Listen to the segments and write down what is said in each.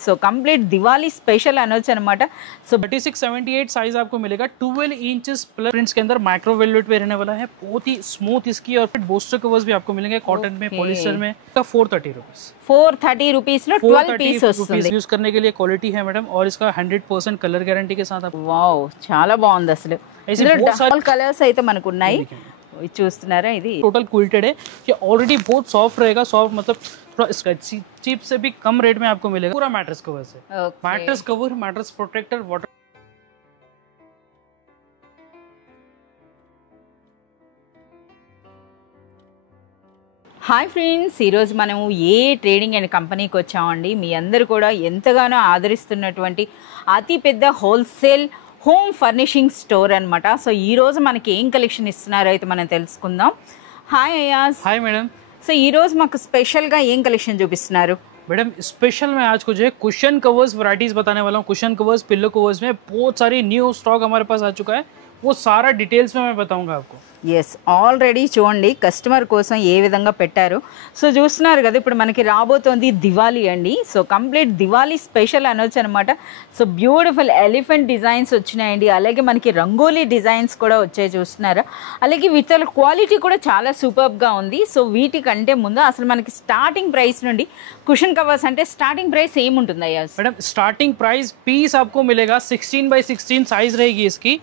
So complete Diwali special అనొచ్చు అన్నమాట। सो 3678 size आपको मिलेगा। 12 इंचेस प्लस प्रिंट्स के अंदर माइक्रो वेलवेट पे रहने वाला है, बहुत ही स्मूथ इसकी। और बोस्टर कवर्स भी आपको मिलेंगे कॉटन में, पॉलिस्टर में। का 430 रुपीस 430 रुपीस లో 12 పీస్ వస్తుంది। यूज करने के लिए क्वालिटी है मैडम, और इसका 100% कलर गारंटी के साथ। వావ్ చాలా బాగుంది అసలు। ఇందులో డబుల్ కలర్స్ అయితే మనకు ఉన్నాయి, చూస్తున్నారా? ఇది टोटल क्विल्टेड है, ये ऑलरेडी बहुत सॉफ्ट रहेगा। सॉफ्ट मतलब थोड़ा इसका चीप से भी कम रेट में आपको मिलेगा। पूरा मैट्रेस कवर से, mattress cover, mattress protector, water. Hi friends, ఈరోజు మనము ఏ ట్రేడింగ్ అండ్ కంపెనీకి వచ్చామండి। మీ అందరూ కూడా ఎంతగానో ఆదరిస్తున్నటువంటి అతిపెద్ద హోల్సేల్ హోమ్ ఫర్నిషింగ్ స్టోర్ అనమాట। సో ఈరోజు మనకి ఏం కలెక్షన్ ఇస్తున్నారో అయితే మనం తెలుసుకుందాం। Hi Ayaz. Hi madam. So ఈరోజు మాకు స్పెషల్గా ఏం కలెక్షన్ చూపిస్తున్నారు? मैडम स्पेशल में आज को जो है कुशन कवर्स वैरायटीज बताने वाला हूँ। कुशन कवर्स, पिल्लो कवर्स में बहुत सारी न्यू स्टॉक हमारे पास आ चुका है, वो सारा डिटेल्स में मैं बताऊंगा आपको। ఎస్, ఆల్రెడీ చూడండి కస్టమర్ కోసం ఏ విధంగా పెట్టారు। సో చూస్తున్నారు కదా, ఇప్పుడు మనకి రాబోతోంది దివాళీ అండి। సో కంప్లీట్ దివాళీ స్పెషల్ అనొచ్చు అనమాట। సో బ్యూటిఫుల్ ఎలిఫెంట్ డిజైన్స్ వచ్చినాయండి, అలాగే మనకి రంగోలీ డిజైన్స్ కూడా వచ్చాయి, చూస్తున్నారా? అలాగే వీటి క్వాలిటీ కూడా చాలా సూపర్గా ఉంది। సో వీటికంటే ముందు అసలు మనకి స్టార్టింగ్ ప్రైస్ నుండి కుషన్ కవర్స్ అంటే స్టార్టింగ్ ప్రైస్ ఏముంటుంది అయ్యా? मैडम स्टार्टिंग प्राइस पीस आपको मिलेगा 16x16 साइज रहेगी इसकी,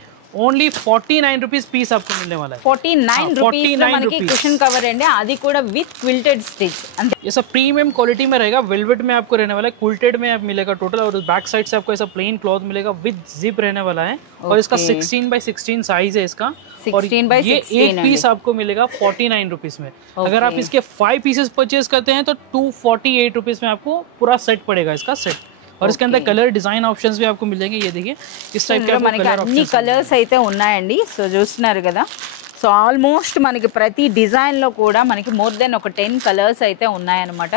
ఓన్లీ 49 రూపీస్ పీస్ आपको मिलने वाला है। 49 రూపీస్ లో మనకి కుషన్ కవర్ అండి, అది కూడా విత్ క్విల్టెడ్ స్టిచ్। ये सब प्रीमियम क्वालिटी में रहेगा, वेलवेट में आपको रहने वाला है, क्विल्टेड में आप मिलेगा टोटल। और बैक साइड से आपको ऐसा प्लेन क्लॉथ मिलेगा विद जिप रहने वाला है। और इसका 16x16 साइज है इसका, और ये एक पीस आपको मिलेगा 49 रुपीस में। अगर आप इसके 5 पीसेस परचेज करते हैं तो 248 रुपीस में आपको पूरा सेट पड़ेगा, इसका सेट। और इसके अंदर कलर डिजाइन ऑप्शंस भी आपको मिल जाएंगे। ये देखिए इस टाइप के మనకి అన్ని కలర్స్ అయితే ఉన్నాయండి। సో చూస్తున్నారు కదా, సో ఆల్మోస్ట్ మనకి ప్రతి డిజైన్ లో కూడా మనకి మోర్ దెన్ ఒక 10 కలర్స్ అయితే ఉన్నాయన్నమాట।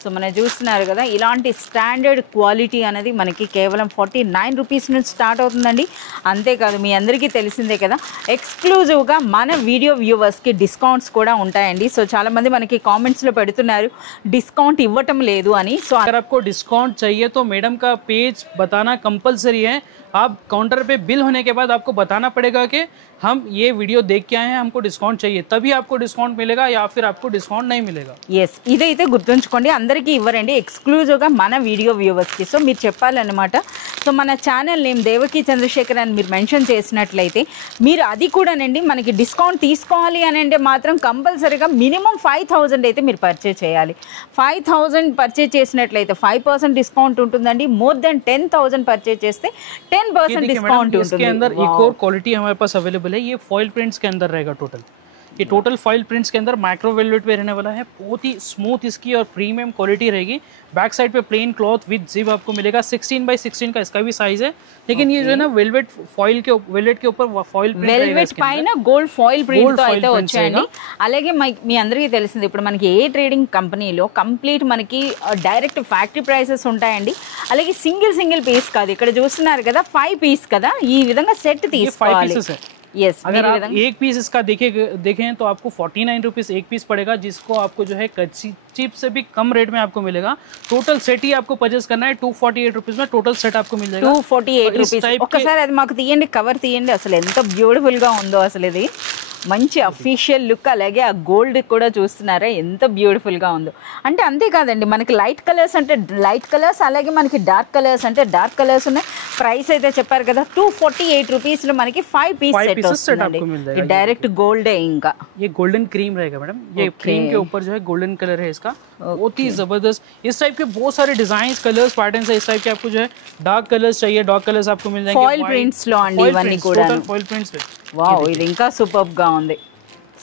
సో మనం చూస్తున్నారు కదా, ఇలాంటి స్టాండర్డ్ క్వాలిటీ అనేది మనకి కేవలం 49 రూపీస్ నుంచి స్టార్ట్ అవుతుందండి। అంతేకాదు మీ అందరికీ తెలిసిందే కదా, ఎక్స్క్లూజివ్గా మన వీడియో వ్యూవర్స్కి డిస్కౌంట్స్ కూడా ఉంటాయండి। సో చాలామంది మనకి కామెంట్స్లో పెడుతున్నారు డిస్కౌంట్ ఇవ్వటం లేదు అని। సో अगर आपको डिस्काउंट चाहिए तो मैडम का पेज बताना कंपलसरी है। आप काउंटर पे बिल होने के बाद आपको बताना पड़ेगा कि हम ये वीडियो देख के आए हैं, हमको डिस्काउंट चाहिए, तभी आपको डिस्काउंट मिलेगा, या फिर आपको डिस्काउंट नहीं मिलेगा। ఎస్, ఇదైతే గుర్తుంచుకోండి, అందరికీ ఇవ్వరండి, ఎక్స్క్లూజివ్గా మన వీడియో వ్యూవర్స్కి। సో మీరు చెప్పాలన్నమాట। సో మన ఛానల్ నేమ్ దేవకి చంద్రశేఖర్ అని మీరు మెన్షన్ చేసినట్లయితే మీరు అది కూడానండి మనకి డిస్కౌంట్ తీసుకోవాలి అని అంటే మాత్రం కంపల్సరీగా మినిమం 5000 అయితే మీరు పర్చేజ్ చేయాలి। 5000 పర్చేజ్ చేసినట్లయితే 5% డిస్కౌంట్ ఉంటుందండి। మోర్ దెన్ 10,000 పర్చేజ్ చేస్తే 10% डिस्काउंट ఉంటుంది। इसके अंदर एक और क्वालिटी हमारे पास अवेलेबल है, ये फॉइल प्रिंट्स के अंदर रहेगा टोटल। ये टोटल फॉइल प्रिंट्स के अंदर माइक्रो वेलवेट पे रहने वाला है, बहुत ही स्मूथ इसकी और प्रीमियम क्वालिटी रहेगी। बैक साइड पे प्लेन क्लॉथ विद जिप आपको मिलेगा। 16x16 का इसका भी साइज है, लेकिन ये जो है ना वेलवेट फॉइल के वेलवेट के ऊपर फॉइल प्रिंट వెల్వెట్ పైన గోల్డ్ ఫాయిల్ ప్రింట్ తో అయితే వచ్చాయండి। అలాగే మీ అందరికీ తెలిసింది, ఇప్పుడు మనకి ఏ ట్రేడింగ్ కంపెనీలో కంప్లీట్ మనకి డైరెక్ట్ ఫ్యాక్టరీ ప్రైసెస్ ఉంటాయండి। అలాగే సింగిల్ పీస్ కాదు, ఇక్కడ చూస్తున్నారు కదా 5 పీస్ కదా, ఈ విధంగా సెట్ తీసుకోవాలి। यस, अगर आप एक पीस इसका देखें तो आपको 49 रुपीस एक पीस पड़ेगा, जिसको आपको जो है कच्ची चीप से भी कम रेट में आपको मिलेगा। टोटल सेट ही आपको परचेज करना है 248 रुपीस में, टोटल सेट आपको मिल जाएगा 248 రూపీస్। ఒకసారి అది మాకు తీయండి, కవర్ తీయండి, అసలు ఎంత బ్యూటిఫుల్ గా ఉందో అసలు ఇది। మంచి అఫీషియల్ లుక్, అలాగే ఆ గోల్డ్ కూడా చూస్తున్నారా ఎంత బ్యూటిఫుల్ గా ఉందో। అంటే అంతేకాదండి, మనకి లైట్ కలర్స్ అంటే లైట్ కలర్స్, అలాగే మనకి డార్క్ కలర్స్ అంటే డార్క్ కలర్స్ ఉన్నాయి। ప్రైస్ అయితే చెప్పారు కదా 248 రూపీస్ లో మనకి 5 పీస్ సెట్ వస్తుందండి। డైరెక్ట్ గోల్డ్ है इनका। ये गोल्डन क्रीम रहेगा मैडम, ये क्रीम के ऊपर जो है गोल्डन कलर है इसका, बहुत ही जबरदस्त। इस टाइप के बहुत सारे डिजाइन, कलर्स, पैटर्न्स है। इस टाइप के आपको जो है डार्क कलर्स चाहिए, डार्क कलर्स आपको मिल जाएंगे। ఫాయిల్ ప్రింట్స్ లో అండి ఇవన్నీ కూడా। ఫాయిల్ ప్రింట్స్, వావ్, ఇది ఇంకా సూపర్ గా ఉంది।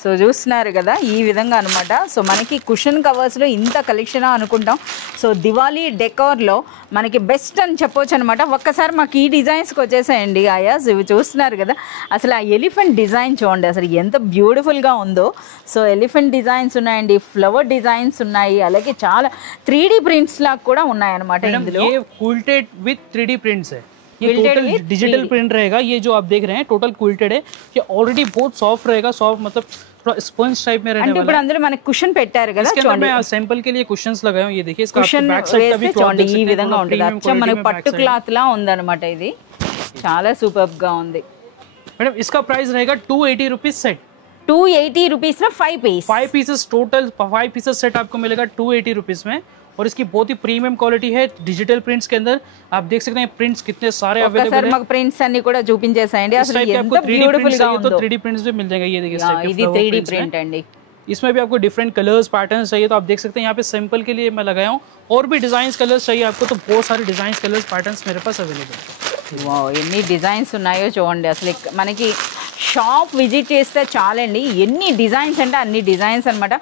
సో చూస్తున్నారు కదా ఈ విధంగా అనమాట। సో మనకి కుషన్ కవర్స్లో ఇంత కలెక్షన్ అనుకుంటాం। సో దివాళీ డెకోర్లో మనకి బెస్ట్ అని చెప్పొచ్చు అనమాట। ఒక్కసారి మాకు ఈ డిజైన్స్కి వచ్చేసాయండి ఆయాస్, ఇవి చూస్తున్నారు కదా, అసలు ఆ ఎలిఫెంట్ డిజైన్ చూడండి అసలు ఎంత బ్యూటిఫుల్గా ఉందో। సో ఎలిఫెంట్ డిజైన్స్ ఉన్నాయండి, ఫ్లవర్ డిజైన్స్ ఉన్నాయి, అలాగే చాలా 3D ప్రింట్స్ లాగా కూడా ఉన్నాయన్నమాట। ఇందులో क्विल्टेड विद 3D प्रिंट्स है। ये टोटल डिजिटल प्रिंट रहेगा। ये जो आप देख रहे हैं टोटल क्विल्टेड है। ये ऑलरेडी बहुत सॉफ्ट रहेगा, सॉफ्ट मतलब थोड़ा स्पंज टाइप में रहने वाला है। అందులో మనకి కుషన్ పెట్టారు కదా, इसके अंदर मैं सैंपल के लिए कुशन्स लगाया हूं। ये देखिए इसका आपको बैक साइड का भी क्लॉथ देख सकते हैं, ఈ విధంగా ఉంటుంది। అచ్చం మనకి పట్టు క్లాత్ లా ఉందన్నమాట। ఇది చాలా సూపర్ గా ఉంది मैडम। इसका प्राइस रहेगा 280 रुपीज सेट। 280 రూపీస్ లో 5 पीसेस टोटल 5 पीसेस सेट आपको मिलेगा 280 रुपीज में। और इसकी बहुत ही प्रीमियम क्वालिटी है डिजिटल प्रिंट्स के अंदर। आप देख सकते हैं प्रिंट्स कितने सारे अवेलेबल है। మాకు ప్రింట్స్ అన్ని కూడా చూపించేసాయండి। అసలు ఎంత బ్యూటిఫుల్ గా ఉందో। तो 3D प्रिंट्स भी मिल जाएगा। ये देखिए ఇది 3D ప్రింట్ అండి। इसमें भी आपको डिफरेंट कलर्स पैटर्न्स चाहिए तो आप देख सकते हैं यहाँ पे सैंपल के लिए मैं लगाया हूँ। और भी डिजाइन कलर्स चाहिए आपको तो बहुत सारे डिजाइन कलर्स पैटर्न्स मेरे पास अवेलेबल है। వావ్, ఎన్ని డిజైన్స్ ఉన్నాయో చూడండి। అసలు మనకి షాప్ విజిట్ చేస్తే చాలండి, ఎన్ని డిజైన్స్ అంటే అన్ని డిజైన్స్ అన్నమాట।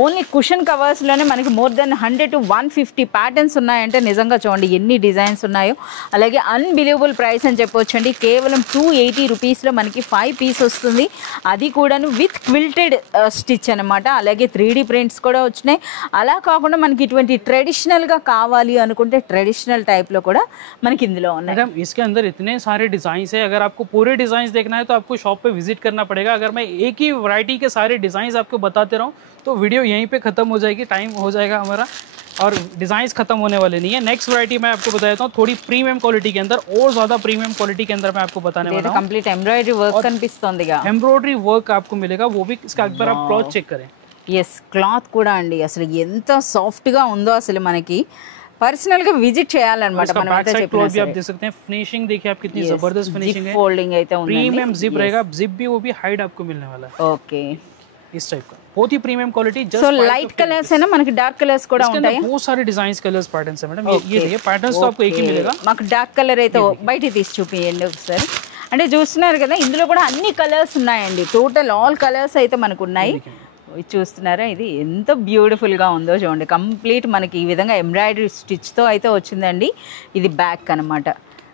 ఓన్లీ కుషన్ కవర్స్ లోనే మనకి మోర్ దెన్ 100 to 150 ప్యాటర్న్స్ ఉన్నాయంటే నిజంగా చూడండి ఎన్ని డిజైన్స్ ఉన్నాయో। అలాగే అన్బిలీవబుల్ ప్రైస్ అని చెప్పొచ్చండి। కేవలం 280 రూపీస్ లో మనకి 5 పీస్ వస్తుంది, అది కూడాను విత్ క్విల్టెడ్ స్టిచ్ అనమాట। అలాగే 3D ప్రింట్స్ కూడా వచ్చినాయి। అలా కాకుండా మనకి ఇటువంటి ట్రెడిషనల్ గా కావాలి అనుకుంటే ట్రెడిషనల్ టైప్ లో కూడా మనకి ఇందులో ఉన్నాయి। मैडम इसके अंदर इतने सारे डिजाइन है, अगर आपको पूरे डिजाइन देखना है तो आपको शॉप पे विजिट करना पड़ेगा। अगर मैं एक ही वैरायटी के सारे डिजाइन आपको बताते रहूं तो वीडियो यहीं पे खत्म हो जाएगी, टाइम हो जाएगा हमारा और डिजाइन्स खत्म होने वाले नहीं है। नेक्स्ट वैरायटी मैं आपको बता देता हूँ थोड़ी प्रीमियम क्वालिटी के अंदर, और ज्यादा प्रीमियम क्वालिटी के अंदर मैं आपको बताने वाला हूँ। कंप्लीट एम्ब्रॉयडरी वर्क కనిపిస్తోందిగా, एम्ब्रॉयडरी वर्क आपको मिलेगा, वो भी इसका एक बार आप क्लॉथ चेक करें। ఎస్, క్లాత్ కూడా అండి అసలు ఎంత సాఫ్ట్ గా ఉందో। అసలు మనకి పర్సనల్ గా విజిట్ చేయాలన్నమాట। మనం అయితే क्लॉथ भी आप देख सकते हैं। फिनिशिंग देखिए आप कितनी जबरदस्त फिनिशिंग है। फोल्डिंग అయితే ఉందండి, प्रीमियम जिप रहेगा, जिप भी वो भी हाइड आपको मिलने वाला है। ఓకే, इस टाइप का बहुत ही premium quality. So light colours है ना, మనకి డార్క్ కలర్స్ కూడా ఉంటాయి। बहुत सारे डिजाइन्स कलर्स पैटर्न्स है मैडम। ये देखिए पैटर्न्स तो आपको एक ही मिलेगा। మాకు డార్క్ కలర్ అయితే బయట తీసి చూపియండి ఒకసారి। అంటే చూస్తున్నారు కదా ఇందులో కూడా అన్ని కలర్స్ ఉన్నాయండి, టోటల్ ఆల్ కలర్స్ అయితే మనకు ఉన్నాయి। చూస్తున్నారా, ఇది ఎంత బ్యూటిఫుల్ గా ఉందో చూడండి। కంప్లీట్ మనకి ఈ విధంగా ఎంబ్రాయిడరీ స్టిచ్ తో అయితే వచ్చిందండి। ఇది బ్యాక్ అన్నమాట।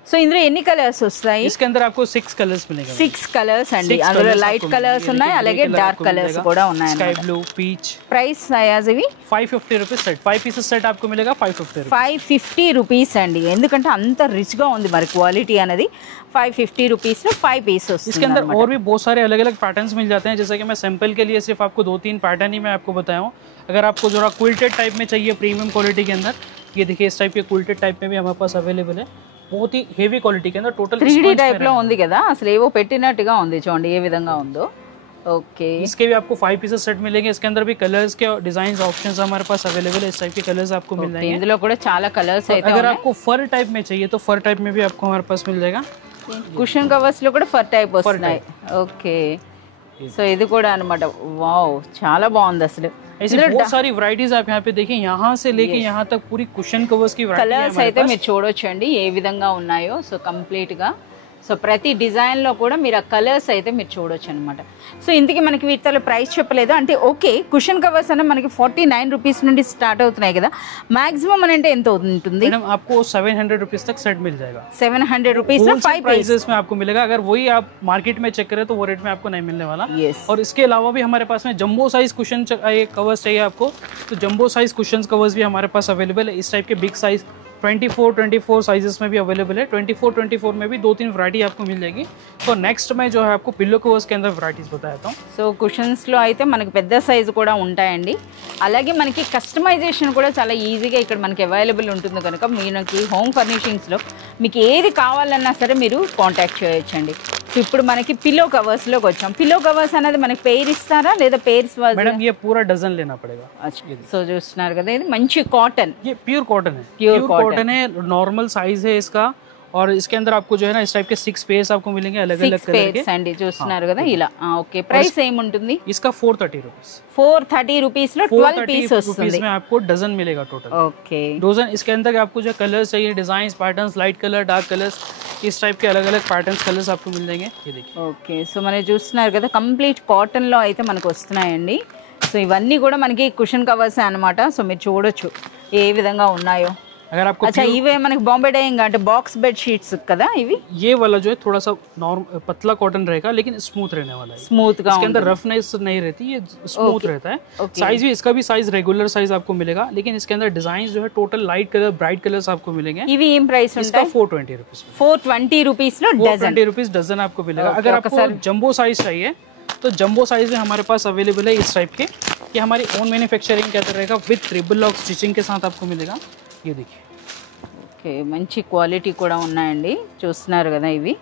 సో ఇందులో ఎన్ని కలర్స్ వస్తాయి? इसके अंदर आपको 6 कलर्स मिलेगा। 6 కలర్స్ అండి। అందులో లైట్ కలర్స్ ఉన్నాయి, అలాగే డార్క్ కలర్స్ కూడా ఉన్నాయి। Sky blue, peach. ప్రైస్ అయాజ్ ఇవి 550 रुपीस सेट। 5 पीसेस सेट आपको मिलेगा 550 550 రూపీస్ అండి। ఎందుకంటే అంత రిచ్ గా ఉంది మరి క్వాలిటీ అనేది। 550 రూపీస్ లో 5 పీస్ వస్తుంది। इसके अंदर और भी बहुत सारे अलग अलग पैटर्न्स मिल जाते हैं। जैसे कि मैं सैंपल के लिए सिर्फ आपको 2-3 पैटर्न ही मैं आपको बताया हूँ। अगर आपको जरा क्विल्टेड टाइप में चाहिए प्रीमियम क्वालिटी के अंदर, ये देखिए इस टाइप के क्विल्टेड टाइप में भी हमारे पास अवेलेबल है। बहुत ही हेवी क्वालिटी के अंदर टोटल 3D టైప్ లో ఉంది కదా, అసలు ఏవో పెట్టినట్టుగా ఉంది చూడండి ఏ విధంగా ఉందో। ఓకే, इसके भी आपको 5 पीसेस सेट मिलेंगे। इसके अंदर भी कलर्स के डिजाइन ऑप्शंस हमारे पास अवेलेबल है। इस टाइप के कलर्स आपको मिल जाएंगे। ఇందులో కూడా చాలా కలర్స్ అయితే अगर आपको फर टाइप में चाहिए तो फर टाइप में भी आपको हमारे पास मिल जाएगा। కుషన్ కవర్స్ లో కూడా ఫర్ టైప్ వస్తున్నాయి। ఓకే, సో ఇది కూడా అన్నమాట। వావ్, చాలా బాగుంది అసలు। ऐसे बहुत सारी वैरायटीज आप यहाँ पे देखिए, यहाँ से लेके यहाँ तक पूरी कुशन कवर्स की కలర్స్ అయితే మీరు చూడొచ్చండి ఏ విధంగా ఉన్నాయో। సో కంప్లీట్ గా సో ప్రతి డిజైన్ లో కూడా మీరు ఆ కలర్స్ అయితే మీరు చూడొచ్చు అనమాట। సో ఇంతకీ మనకి వీటిలో ప్రైస్ చెప్పలేదు అంటే ఓకే, కుషన్ కవర్స్ అన్న మనకి 49 రూపీస్ నుండి స్టార్ట్ అవుతున్నాయి కదా, మాక్సిమం అంటే ఎంత ఉంటుంది? मैडम आपको 700 रुपीज तक सेट मिल जाएगा। 700 रुपीस में 5 प्राइसेस में आपको मिलेगा। अगर वही आप मार्केट में चेक करें तो वो रेट में आपको नहीं मिलने वाला। और इसके अलावा भी हमारे पास में जंबो साइज कुशन कवर्स चाहिए आपको तो जंबो साइज कुशन कवर्स भी हमारे पास अवेलेबल है। इस टाइप के बिग साइज 24 साइजेस में भी अवेलेबल है। 24 में भी 2-3 वैरायटी आपको मिल जाएगी। तो नेक्स्ट मैं जो है आपको पिलो कवर्स के अंदर वैरायटीज बताता हूँ। సో కుషన్స్ లో అయితే మనకి పెద్ద సైజు కూడా ఉంటాయండి, అలాగే మనకి కస్టమైజేషన్ కూడా చాలా ఈజీగా ఇక్కడ మనకి అవైలబుల్ ఉంటుంది కనుక మనకి హోమ్ ఫర్నిషింగ్స్ లో మీకు ఏది కావాలన్నా సరే మీరు కాంటాక్ట్ చేయొచ్చండి। సో ఇప్పుడు మనకి పిల్లో కవర్స్ లోకి వచ్చాం। పిల్లో కవర్స్ అనేది మనకి పేర్ ఇస్తారా లేదా పేర్స్? मैडम ये पूरा डजन लेना पड़ेगा। సో చూస్తున్నారు కదా, ఇది మంచి కాటన్, ये प्योर कॉटन है। प्योर कॉटन है, नॉर्मल साइज है इसका। और इसके अंदर आपको जो है ना इस टाइप के 6 पेयर्स आपको मिलेंगे अलग अलग कलर के। అండి చూస్తున్నారు కదా ఇలా। ఓకే, ప్రైస్ ఏముంటుంది? इसका 430 रुपीस। 430 రూపీస్ లో 12 पीस వస్తుంది। में आपको डजन मिलेगा टोटल। Okay, dozen. इसके अंदर आपको जो कलर्स चाहिए, design patterns, light colour, dark colours, इस टाइप के अलग अलग पैटर्न्स कलर्स आपको मिल जाएंगे। ये देखिए। ఓకే, సో మనం చూస్తున్నారు కదా కంప్లీట్ కాటన్ లో అయితే మనకు వస్తున్నాయండి। సో ఇవన్నీ కూడా మనకి కుషన్ కవర్స్ అన్నమాట। సో మీరు చూడొచ్చు ఏ విధంగా ఉన్నాయో। अगर आपको अच्छा ఇవే మనకి బాంబే డైయింగ్ అంటే బాక్స్ బెడ్ షీట్స్ కదా ఇవి ये वाला जो है थोड़ा सा नॉर्मल पतला कॉटन रहेगा लेकिन स्मूथ रहने वाला है, స్మూత్ గా इसके अंदर रफनेस नहीं रहती, ये स्मूथ रहता है। साइज भी इसका भी साइज रेगुलर साइज आपको मिलेगा, लेकिन इसके अंदर डिजाइन जो है total light colour bright colours आपको मिलेंगे। ఇవి ఏం ప్రైస్ इसका ఉంటాయి 420 रुपीज 420 రూపీస్ లో డజన్ 420 रुपीज डजन आपको मिलेगा। अगर आपको जंबो साइज चाहिए तो जंबो साइज में हमारे पास अवेलेबल है इस टाइप के, ये हमारी ओन मैन्युफैक्चरिंग के अंदर रहेगा विद ट्रिपल लॉक स्टिचिंग के साथ आपको मिलेगा। ये देखिए ఓకే మంచి క్వాలిటీ కూడా ఉన్నాయండి, చూస్తున్నారు కదా ఇవి।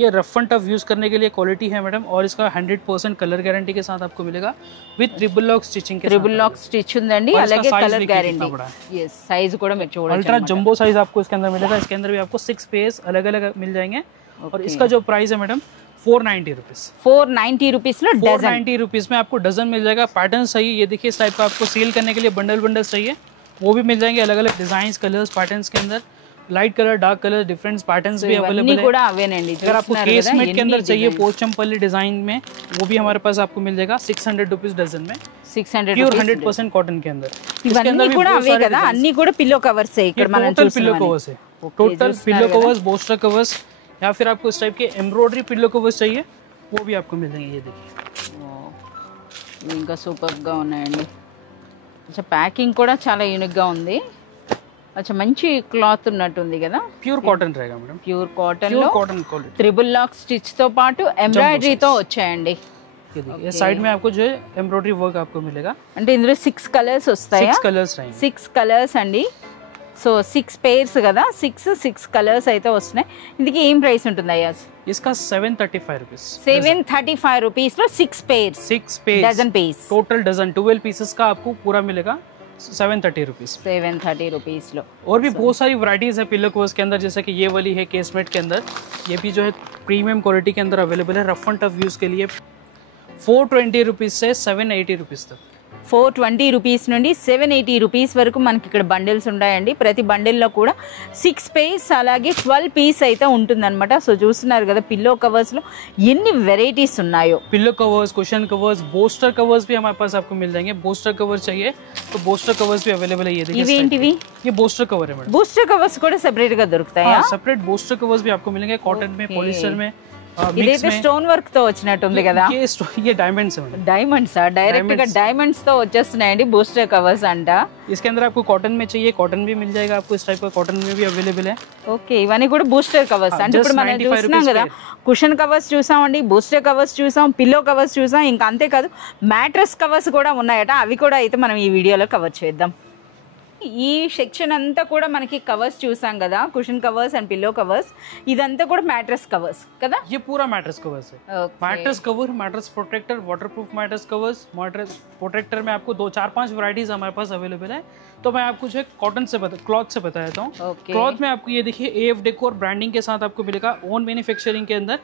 ये रफ एंड टफ यूज करने के लिए क्वालिटी है मैडम, और इसका 100% कलर गारंटी के साथ आपको मिलेगा विद ट्रिपल लॉक स्टिचिंग के ట్రిపుల్ లాక్ స్టిచ్ ఉందండి, और इसका అలాగే size కలర్ देखिए గ్యారెంటీ। कितना बड़ा है। yes సైజ్ కూడా మీరు చూడొచ్చు अल्ट्रा అన్నమాట। जंबो साइज आपको इसके अंदर मिलेगा, इसके अंदर भी आपको 6 पेज अलग अलग मिल जाएंगे। और इसका जो प्राइस है मैडम 490 रुपीज 490 రూపీస్ లో డజన్ 490 रुपीज में आपको डजन मिल जाएगा। पैटर्न सही, ये देखिए इस टाइप का आपको सेल करने के लिए बंडल बंडल चाहिए वो भी मिल जाएंगे, अलग अलग डिजाइन कलर्स पैटर्न्स के अंदर, light colour dark colour different patterns भी ఇవన్నీ अवेलेबल है। కూడా అవేనండి, अगर आपको చూస్తున్నారు కదా केसमेट के अंदर ఎన్ని चाहिए designs। पोचमपल्ली डिजाइन में, वो भी हमारे पास आपको मिल जाएगा 600 रुपीज डजन में, 600 प्योर రూపీస్ 100% कॉटन के अंदर। इसके ఇవన్నీ अंदर भी కూడా बहुत అవే सारे కదా, designs। అన్ని కూడా పిల్లో కవర్స్ ఇక్కడ మనం टोटल पिलो చూస్తున్నాం। कवर्स है, total pillow covers, booster covers, या फिर आपको इस टाइप के एम्ब्रॉयडरी पिलो कवर्स चाहिए वो भी आपको मिल जाएंगे। ये देखिए ఇంకా సూపర్ గా ఉన్నాయండి। అచ్చా ప్యాకింగ్ కూడా చాలా యూనిక్ గా ఉంది। అచ్చా మంచి క్లాత్ ఉన్నట్టుంది కదా, प्योर कॉटन रहेगा मैडम, ప్యూర్ కాటన్ प्योर లో cotton quality. Triple lock stitch తో పాటు ఎంబ్రాయిడరీతో వచ్చాయండి। ये देखिए साइड में आपको जो है एम्ब्रॉयडरी वर्क आपको मिलेगा, అంటే ఇందులో 6 కలర్స్ వస్తాయా? 6 कलर्स रहेंगे। 6 కలర్స్ అండి, సో 6 పేర్స్ కదా, 6 కలర్స్ అయితే వస్తున్నాయి। ఇందుకే ఏం ప్రైస్ ఉంటుంది అయ్యా? इसका 735 रुपीज 735 రూపీస్ లో 6 పేర్స్ 6 पेज dozen piece total dozen 12 pieces का आपको पूरा मिलेगा 730 रुपीज। 730 రూపీస్ లో और भी बहुत सारी वैरायटीज है पिलो कवर्स के अंदर, जैसे कि ये वाली है केसमेट के अंदर, ये भी जो है प्रीमियम क्वालिटी के अंदर अवेलेबल है रफ एंड टफ यूज के लिए। 420 रुपीज से 780 रुपीज तक 420 రూపీస్ నుండి 780 రూపీస్ వరకు మనకి ఇక్కడ బండిల్స్ ఉంటాయండి। ప్రతి బండిల్లో కూడా 6 పీస్ అలాగే 12 పీస్ అయితే ఉంటుందన్నమాట। సో చూస్తున్నారు కదా పిల్లో కవర్స్ లో ఎన్ని వెరైటీస్ ఉన్నాయో। Pillow covers, cushion covers, booster covers भी हमारे पास आपको मिल जाएंगे। बोस्टर कवर चाहिए तो बोस्टर कवर्स भी अवेलेबल है। ये देखिए ఇవేంటివి? ये बोस्टर कवर है मैडम, బూస్టర్ కవర్స్ కూడా సెపరేట్ గా దొరుకుతాయా? सेपरेट बोस्टर कवर्स भी आपको मिलेंगे कॉटन में, पॉलिस्टर में, मिक्स ఇదైతే में। స్టోన్ వర్క్ తో వచ్చినట్టుంది కదా, ये डायमंड्स है मैडम, డైమండ్స్ డైరెక్ట్ గా డైమండ్స్ తో వచ్చేస్తున్నాయండి బూస్టర్ కవర్స్ అంట। इसके अंदर आपको कॉटन में चाहिए कॉटन भी मिल जाएगा आपको, इस टाइप का कॉटन में भी अवेलेबल है। ఓకే ఇవన్నీ కూడా బూస్టర్ కవర్స్ అంటే ఇప్పుడు మనం 95 చూస్తున్నాం rupees కదా, కుషన్ కవర్స్ చూసామండి, బూస్టర్ కవర్స్ చూసాం, పిల్లో కవర్స్ చూసాం, ఇంకా అంతేకాదు మ్యాట్రెస్ కవర్స్ కూడా ఉన్నాయట, అవి కూడా అయితే మనం ఈ వీడియోలో కవర్ చేద్దాం। ఈ సెక్షన్ అంతా కూడా మనకి కవర్స్ చూసాం కదా, cushion covers and pillow covers, ఇదంతా కూడా మ్యాట్రెస్ కవర్స్ కదా। ये पूरा मैट्रेस कवर्स है। Mattress cover, mattress protector, waterproof mattress covers, mattress protector में आपको 2-4-5 वैरायटीज हमारे पास अवेलेबल है। तो मैं आपको जो है कॉटन से क्लॉथ से बता देता हूँ। Okay. क्लॉथ में आपको ये देखिए AF डेकोर ब्रांडिंग के साथ आपको मिलेगा, ओन मैन्युफैक्चरिंग के अंदर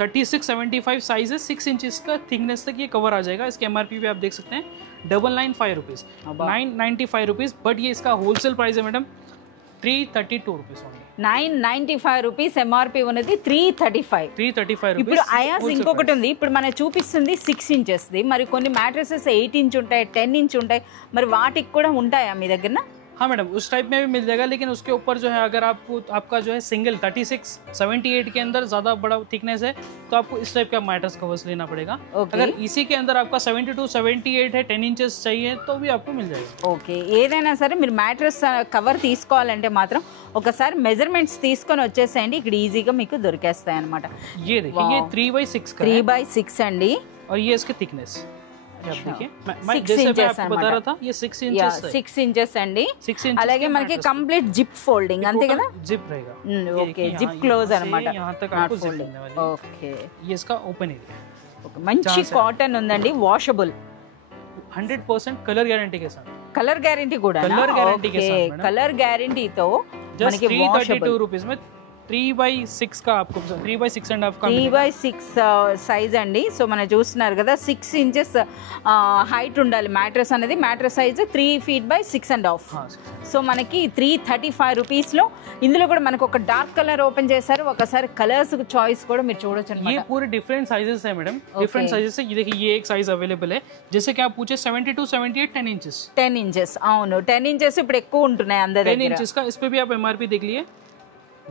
36-75 साइज है, 6 इंचेस का थिकनेस तक ये कवर आ जाएगा। इसके MRP भी आप देख सकते हैं 995 रुपीज 995 रुपीज, बट ये इसका होलसेल प्राइस है madam 332 rupees only. 995 rupees MRP ఉన్నది 335। 335 ఇప్పుడు रुपीज। అయాస్ ఇంకొకటి ఉంది, ఇప్పుడు మనం చూపిస్తుంది 6 ఇంచెస్ది, మరి కొన్ని మ్యాట్రెసెస్ 8 ఇంచ్ ఉంటాయి, 10 ఇంచ్ ఉంటాయి, మరి వాటికి కూడా ఉంటాయా మీ దగ్గర? हाँ मैडम उस टाइप में भी मिल जाएगा, लेकिन उसके ऊपर जो है अगर आपका जो है सिंगल 36-78 के अंदर ज्यादा बड़ा थिकनेस है तो आपको इस टाइप का मैट्रेस कवर्स लेना पड़ेगा। Okay. अगर इसी के अंदर आपका 72-78 है, 10 इंचेस चाहिए तो भी आपको मिल जाएगा। ఓకే ఏదైనా సరే మీరు మ్యాట్రెస్ కవర్ తీసుకోవాలంటే మాత్రం ఒకసారి మెజర్మెంట్స్ తీసుకొని వచ్చేసేయండి, ఇక్కడ ఈజీగా మీకు దొరికేస్తాయి అనమాట। ये देखिए ये 3x6 का है 3x6 అండి, और ये इसकी थिकनेस आप देखिए, मैं 6 जैसे मैं इंचेस आपको बता रहा था ये 6 इंचेस है, 6 ఇంచెస్ అండి। 6 इंचेस అలాగే మనకి కంప్లీట్ జిప్ ఫోల్డింగ్ అంతే కదా? जिप रहेगा। ఓకే జిప్ క్లోజ్ అనమాట, यहाँ तक आपको जिप मिलने वाली है। ఓకే ये इसका ओपन एरिया, మంచి కాటన్ ఉందండి, వాషబుల్, 100% कलर गारंटी के साथ। కలర్ గ్యారెంటీ కూడా, कलर गारंटी के साथ मैडम। కలర్ గ్యారెంటీతో जस्ट మనకి 332 रुपीज में 3/6 का आपको 3/6.5 का 3/6 సైజ్ అండి. సో మనం చూస్తున్నారు కదా 6 ఇంచెస్ హైట్ ఉండాలి మ్యాట్రెస్ అనేది. Mattress size 3 feet by 6.5. So మనకి 335 రూపీస్లో ఇందులో కూడా మనకు ఒక డార్క్ కలర్ ఓపెన్ చేశారు. ఒకసారి కలర్స్ చాయిస్ కూడా మీరు చూడొచ్చు ये पूरे डिफरेंट साइजेस है मैडम, डिफरेंट साइजेस है. ये देखिए ये एक साइज अवेलेबल है. जैसे कि आप पूछे 72, 78, 10 इंचेस. 10 inches అవును 10 inches ఇప్పుడు ఎక్కువ ఉంటున్నాయి అందరి 10 इंचेस का. इस पे भी आप एमआरपी देख लिए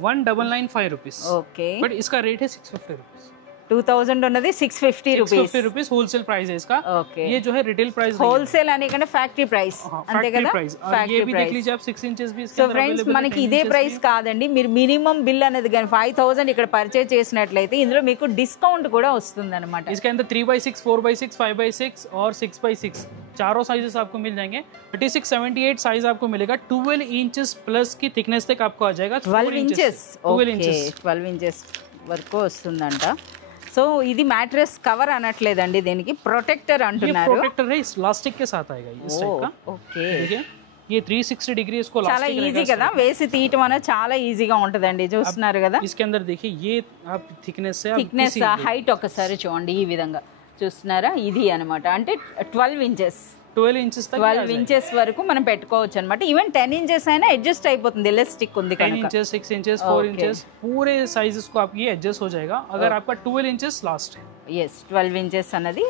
1995 रुपीस. ఓకే बट इसका रेट है 650 रुपीस. 2000 ఉన్నది 650 రూపీస్. 650 रुपीस होलसेल प्राइस है इसका. ఓకే ये जो है रिटेल प्राइस హోల్సేల్ అనే కంటే ఫ్యాక్టరీ ప్రైస్ అంతే కదా. ये भी देख लीजिए आप 6 इंचेस भी इसके సో अंदर ఫ్రెండ్స్ available है, మనకి 10 ఇదే inches ప్రైస్ కాదండి. మీరు మినిమం బిల్ అనేది కానీ 5000 ఇక్కడ పర్చేజ్ చేసినట్లయితే ఇందులో మీకు డిస్కౌంట్ కూడా వస్తుంది అనమాట. इसके अंदर 3/6, 4/6, 5/6 और 6/6 चारों साइजेस आपको मिल जाएंगे. 36, 78 साइज आपको मिलेगा. 12 इंचेस प्लस की थिकनेस तक आपको आ जाएगा. 12 inches 12 इंचेस 12 inches వరకు వస్తుందంట. సో ఇది మ్యాట్రెస్ కవర్ అనట్లేదండి, దీనికి ప్రొటెక్టర్ ये అంటున్నారు. प्रोटेक्टर है, इस लास्टिक के साथ आएगा इस टाइप का. ఓకే देखिए ये 360 डिग्री इसको చాలా लास्टिक ఈజీ కదా, వేసి తీయటం అనేది చాలా ఈజీగా ఉంటదండి. చూస్తున్నారు కదా इसके अंदर देखिए ये आप थिकनेस से आप థిక్నెస్ హైట్ ఒకసారి చూడండి. ఈ విధంగా చూస్తున్నారా, ఇది అన్నమాట. అంటే 12 inches 12 इंचेस तक 12 inches వరకు మనం పెట్టుకోవచ్చు అనమాట. ఈవెన్ 10 inches అయినా అడ్జస్ట్ అయిపోతుంది, ఎలాస్టిక్ ఉంది 10 కనుక. इंचेस 6 इंचेस 4 इंचेस पूरे साइजेस को आप ये एडजस्ट हो जाएगा. अगर आपका 12 इंचेस लास्ट है. ఎస్ 12 inches అనేది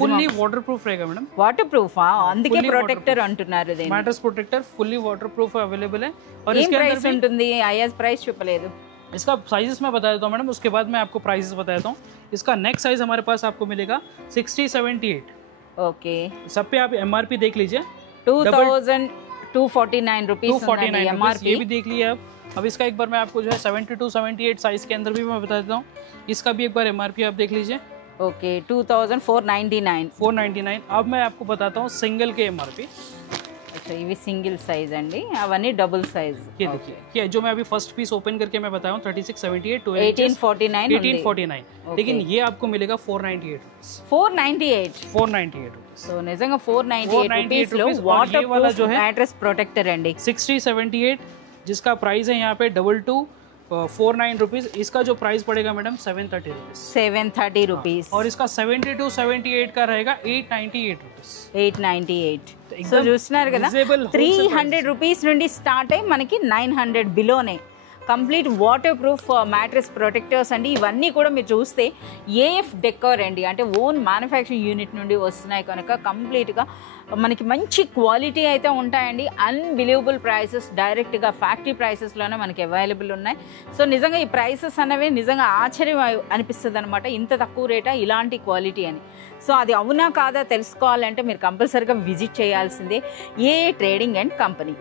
फुल्ली वाटर प्रूफ रहेगा मैडम. వాటర్ ప్రూఫ్, అందుకే ప్రొటెక్టర్ అంటున్నారు. దీన్ని mattress protector fully waterproof available है. और ఏం इसके ప్రైస్ अंदर भी ఉంటుంది? ఐఎస్ ప్రైస్ చెప్పలేదు. इसका साइजेस मैं बता देता हूँ मैडम, उसके बाद मैं आपको प्राइसेस बता देता हूँ. इसका नेक्स्ट साइज हमारे पास आपको मिलेगा 60, 78. ఓకే सब पे आप एमआरपी देख लीजिए 2249 రూపీస్ 249 रुपीस. ఎంఆర్పి. ये भी देख लिए आप. अब इसका एक बार मैं आपको जो है 72, 78 साइज के अंदर भी मैं बता देता हूँ. इसका भी एक बार एमआरपी आप देख लीजिए ఓకే 2499. 499. अब मैं आपको बताता हूँ सिंगल के एमआरपी. अच्छा ఇవి సింగిల్ సైజ్ అండి, అవన్నీ డబుల్ సైజ్. ये देखिए ये जो मैं अभी फर्स्ट पीस ओपन करके मैं बताया हूँ 36, 78, 1849 ఉంది. 1849. लेकिन ये आपको मिलेगा 498 रुपीस. 498. 498 रुपीस. సో నిజంగా 498 రూపీస్ లో rupees. और వాటర్ ये वाला जो है మ్యాట్రెస్ ప్రొటెక్టర్ అండి. 60, 78 जिसका प्राइस है यहाँ पे 2249 रुपीज. इसका जो प्राइस पड़ेगा मैडम 730 रुपीज. 730 రూపీస్. और इसका 72, 78 का रहेगा 898 रुपीज. 898. एकदम సో చూస్తున్నారు కదా reasonable wholesale 300 రూపీస్ నుండి స్టార్ట్ అయ్యి మనకి 900 బిలోనే complete water proof mattress protectors అండి. ఇవన్నీ కూడా మీరు చూస్తే ఏఎఫ్ డెకోర్ అండి, అంటే ఓన్ మ్యానుఫ్యాక్చరింగ్ యూనిట్ నుండి వస్తున్నాయి కనుక కంప్లీట్గా మనకి మంచి క్వాలిటీ అయితే ఉంటాయండి. అన్బిలీవబుల్ ప్రైసెస్, డైరెక్ట్గా ఫ్యాక్టరీ ప్రైసెస్లోనే మనకి అవైలబుల్ ఉన్నాయి. సో నిజంగా ఈ ప్రైసెస్ అనేవి నిజంగా ఆశ్చర్యం అనిపిస్తుంది అనమాట, ఇంత తక్కువ రేటా ఇలాంటి క్వాలిటీ అని. సో అది అవునా కాదా తెలుసుకోవాలంటే మీరు కంపల్సరీగా విజిట్ చేయాల్సిందే ఏ ట్రేడింగ్ అండ్ కంపెనీ.